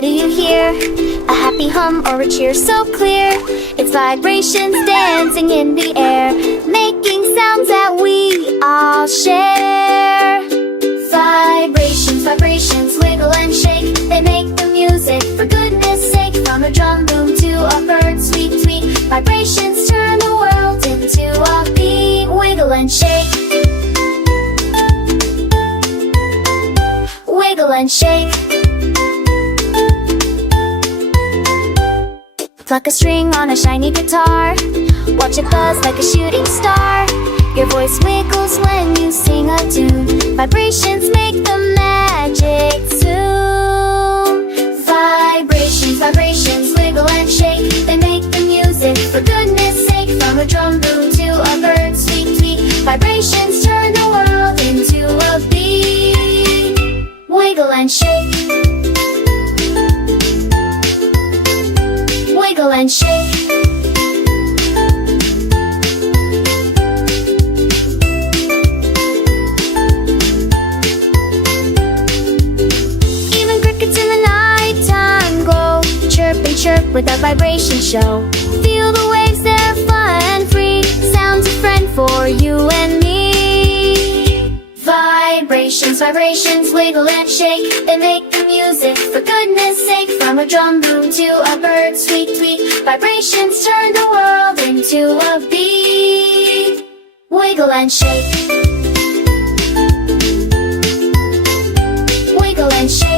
What do you hear? A happy hum or a cheer so clear? It's vibrations dancing in the air, making sounds that we all share. Vibrations, vibrations, wiggle and shake. They make the music, for goodness sake. From a drum boom to a bird sweet tweet, vibrations turn the world into a beat. Wiggle and shake, wiggle and shake. Pluck a string on a shiny guitar, watch it buzz like a shooting star. Your voice wiggles when you sing a tune, vibrations make the magic soon. Vibrations, vibrations, wiggle and shake. They make the music, for goodness sake. From a drum boom to a bird sweet tweet, vibrations turn the world into a beat. Wiggle and shake, wiggle and shake. Even crickets in the nighttime glow, chirp and chirp with a vibration show. Feel the waves, they're fun and free, sounds a friend for you and me. Vibrations, vibrations, wiggle and shake. They make the music, for goodness sake. From a drum boom to a bird sweet tweet, vibrations turn the world into a beat. Wiggle and shake, wiggle and shake.